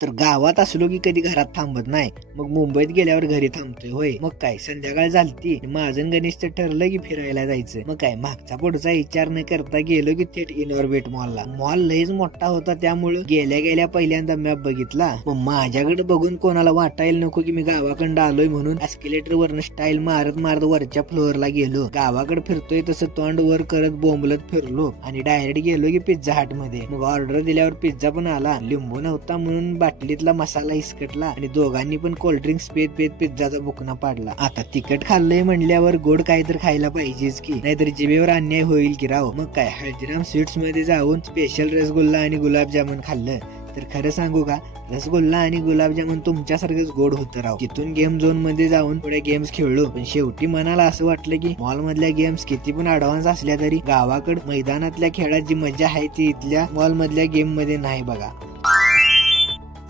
तर गावात असलो की कधी घरात थांबत नाही, मग मुंबईत गेल्यावर घरी थांबतोय. होय, मग काय संध्याकाळ झालती, माझं आणि गणेशचं ठरलं की फिरायला जायचं. मग काय मागचा पुढचा विचार न करता गेलो की थेट इनॉर्बिट मॉलला. मॉल लयच मोठा होता, त्यामुळं गेल्या गेल्या पहिल्यांदा मॅप बघितला. मग माझ्याकडे बघून कोणाला वाटायला नको की मी गावाकडं आलोय म्हणून एस्केलेटर वरनं स्टाईल मारत मारत वरच्या फ्लोअरला गेलो. गावाकडे फिरतोय तसं तोंड वर करत बोंबलत फिरलो आणि डायरेक्ट गेलो की पिझ्झा हट मध्ये. मग ऑर्डर दिल्यावर पिझ्झा पण आला. लिंबू नव्हता म्हणून बाटलीतला मसाला इसकटला आणि दोघांनी पण कोल्ड्रिंक्स पेत पेत पिझ्झाचा बुकना पाडला. आता तिखट खाल्लंय म्हणल्यावर गोड काय तर खायला पाहिजेच की, नाहीतर जिभेवर अन्याय होईल की राव. मग काय हल्दीराम स्वीट्स मध्ये जाऊन स्पेशल रसगुल्ला आणि गुलाबजामुन खाल्लं. तर खरं सांगू का, रसगुल्ला आणि गुलाबजामुन तुमच्यासारखंच गोड होतं राव. तिथून गेम झोन मध्ये जाऊन थोड्या गेम्स खेळलो, पण शेवटी मनाला असं वाटलं की मॉल मधल्या गेम्स किती पण ऍडव्हान्स असल्या तरी गावाकडे मैदानातल्या खेळात जी मजा आहे ती इथल्या मॉल मधल्या गेम मध्ये नाही बघा.